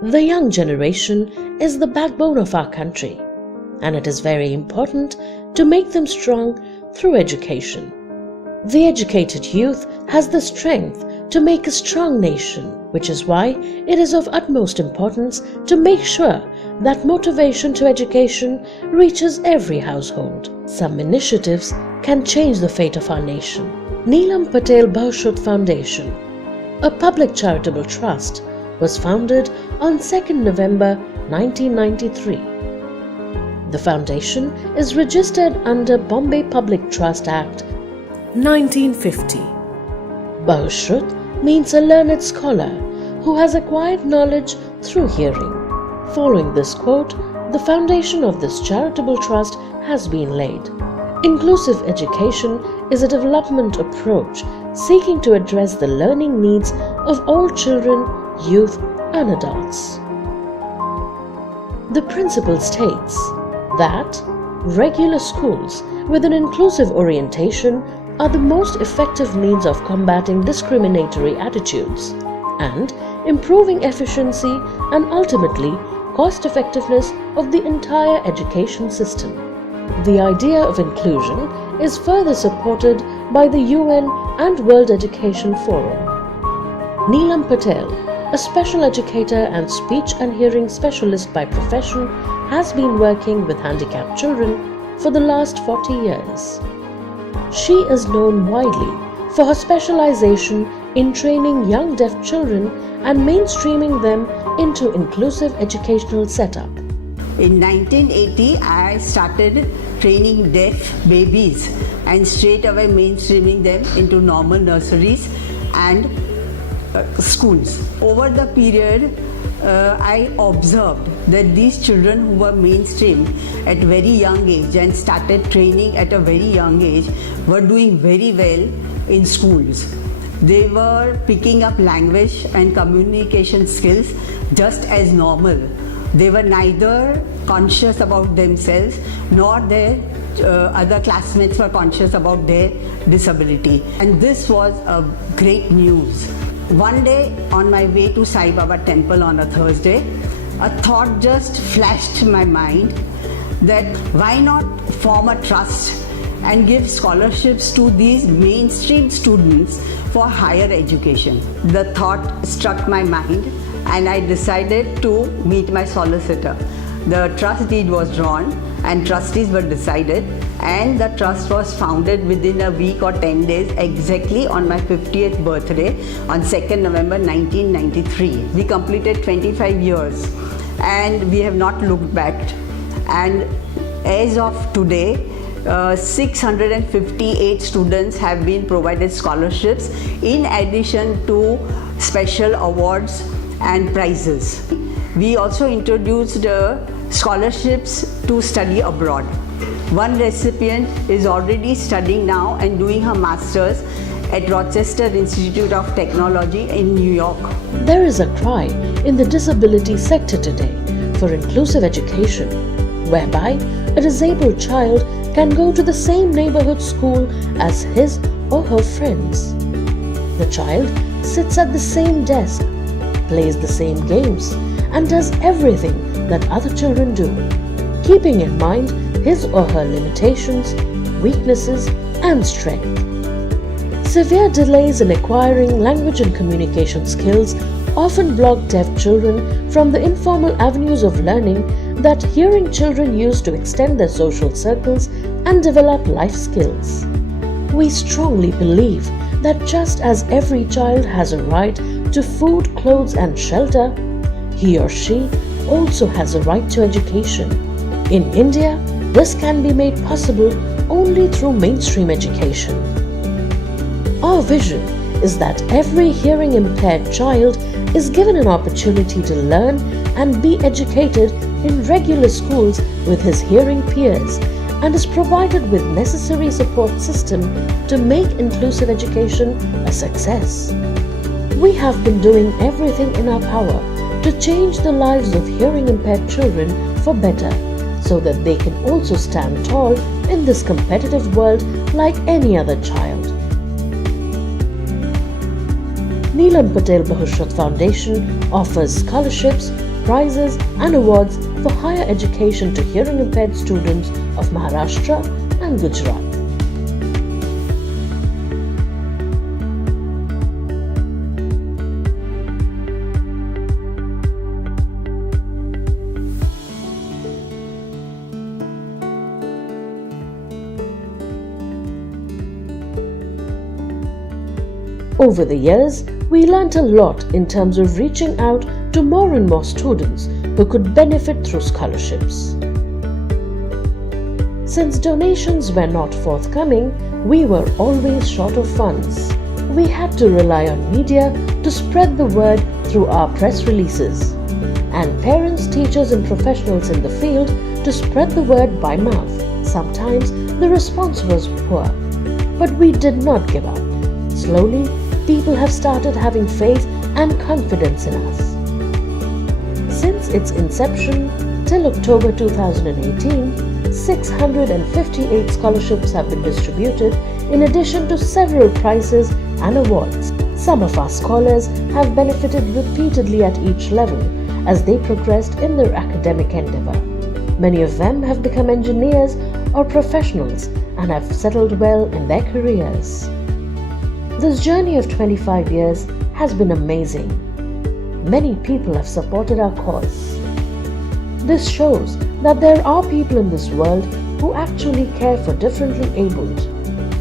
The young generation is the backbone of our country, and it is very important to make them strong through education. The educated youth has the strength to make a strong nation, which is why it is of utmost importance to make sure that motivation to education reaches every household. Some initiatives can change the fate of our nation. Nilam Patel Bahushrut Foundation, a public charitable trust, was founded on 2nd November 1993. The foundation is registered under Bombay Public Trust Act 1950. Bahushrut means a learned scholar who has acquired knowledge through hearing. Following this quote, the foundation of this charitable trust has been laid. Inclusive education is a development approach seeking to address the learning needs of all children, youth and adults. The principle states that regular schools with an inclusive orientation are the most effective means of combating discriminatory attitudes and improving efficiency and ultimately cost effectiveness of the entire education system. The idea of inclusion is further supported by the UN and World Education Forum. Nilam Patel, a special educator and speech and hearing specialist by profession, has been working with handicapped children for the last 40 years. She is known widely for her specialization in training young deaf children and mainstreaming them into inclusive educational setup. In 1980, I started training deaf babies and straight away mainstreaming them into normal nurseries and schools. Over the period, I observed that these children who were mainstreamed at very young age and started training at a very young age were doing very well in schools. They were picking up language and communication skills just as normal. They were neither conscious about themselves nor their other classmates were conscious about their disability. And this was a great news. One day on my way to Sai Baba temple on a Thursday, a thought just flashed my mind that why not form a trust and give scholarships to these mainstream students for higher education. The thought struck my mind and I decided to meet my solicitor. The trust deed was drawn and trustees were decided, and the trust was founded within a week or 10 days exactly on my 50th birthday on 2nd November 1993. We completed 25 years and we have not looked back, and as of today 658 students have been provided scholarships in addition to special awards and prizes. We also introduced scholarships to study abroad. One recipient is already studying now and doing her master's at Rochester Institute of Technology in New York. There is a cry in the disability sector today for inclusive education, whereby a disabled child can go to the same neighborhood school as his or her friends. The child sits at the same desk, plays the same games, and does everything that other children do, keeping in mind his or her limitations, weaknesses, and strength. Severe delays in acquiring language and communication skills often block deaf children from the informal avenues of learning that hearing children use to extend their social circles and develop life skills. We strongly believe that just as every child has a right to food, clothes, and shelter, he or she also has a right to education. In India, this can be made possible only through mainstream education. Our vision is that every hearing impaired child is given an opportunity to learn and be educated in regular schools with his hearing peers and is provided with necessary support system to make inclusive education a success. We have been doing everything in our power to change the lives of hearing impaired children for better, so that they can also stand tall in this competitive world like any other child. Nilam Patel Bahushrut Foundation offers scholarships prizes and awards for higher education to hearing impaired students of Maharashtra and Gujarat. Over the years, we learnt a lot in terms of reaching out to more and more students who could benefit through scholarships. Since donations were not forthcoming, we were always short of funds. We had to rely on media to spread the word through our press releases, and parents, teachers and professionals in the field to spread the word by mouth. Sometimes the response was poor, but we did not give up. Slowly, people have started having faith and confidence in us. Since its inception till October 2018, 658 scholarships have been distributed in addition to several prizes and awards. Some of our scholars have benefited repeatedly at each level as they progressed in their academic endeavor. Many of them have become engineers or professionals and have settled well in their careers. This journey of 25 years has been amazing. Many people have supported our cause. This shows that there are people in this world who actually care for differently abled,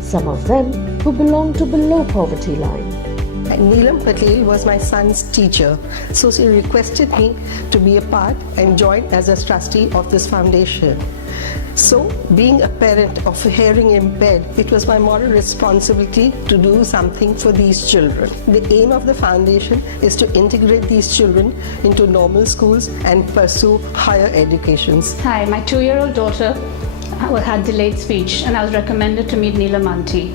some of them who belong to below poverty line. Nilam Patel was my son's teacher, so she requested me to be a part and join as a trustee of this foundation. So, being a parent of a hearing impaired, it was my moral responsibility to do something for these children. The aim of the foundation is to integrate these children into normal schools and pursue higher educations. Hi, my 2-year-old daughter had delayed speech and I was recommended to meet Nilam Aunty.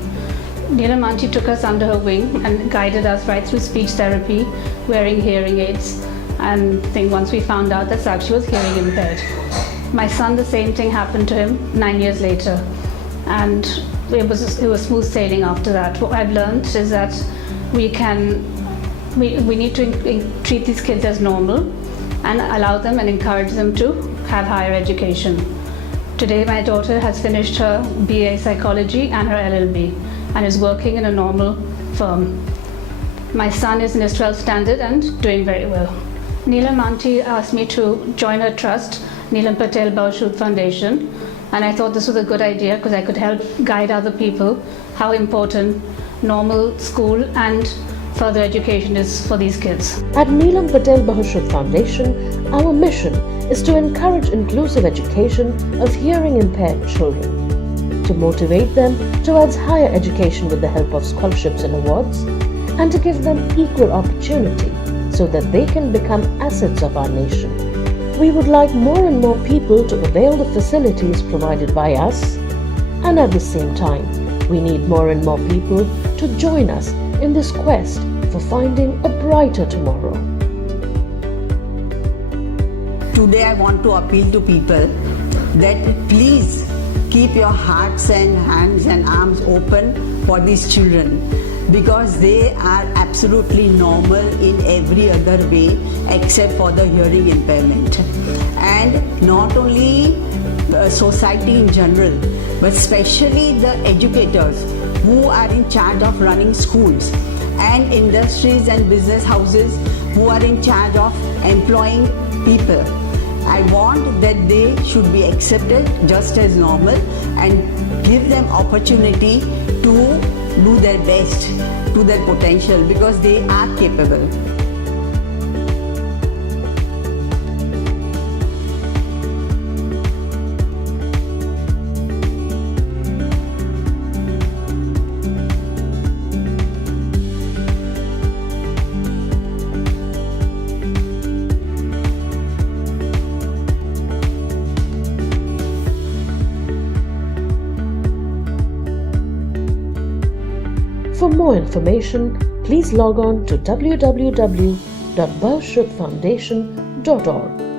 Nilam Aunty took us under her wing and guided us right through speech therapy, wearing hearing aids, and I think once we found out that Sakshi was hearing impaired. My son, the same thing happened to him 9 years later, and it was smooth sailing after that. What I've learned is that we need to treat these kids as normal and allow them and encourage them to have higher education. Today my daughter has finished her BA Psychology and her LLB and is working in a normal firm. My son is in his 12th standard and doing very well. Nilam Aunty asked me to join her trust, Nilam Patel Bahushrut Foundation, and I thought this was a good idea because I could help guide other people how important normal school and further education is for these kids. At Nilam Patel Bahushrut Foundation, our mission is to encourage inclusive education of hearing impaired children, to motivate them towards higher education with the help of scholarships and awards, and to give them equal opportunity so that they can become assets of our nation. We would like more and more people to avail the facilities provided by us, and at the same time, we need more and more people to join us in this quest for finding a brighter tomorrow. Today I want to appeal to people that please keep your hearts and hands and arms open for these children, because they are absolutely normal in every other way except for the hearing impairment. And not only society in general, but especially the educators who are in charge of running schools, and industries and business houses who are in charge of employing people. I want that they should be accepted just as normal and give them opportunity to do their best to their potential, because they are capable. For more information, please log on to www.bahushrutfoundation.org.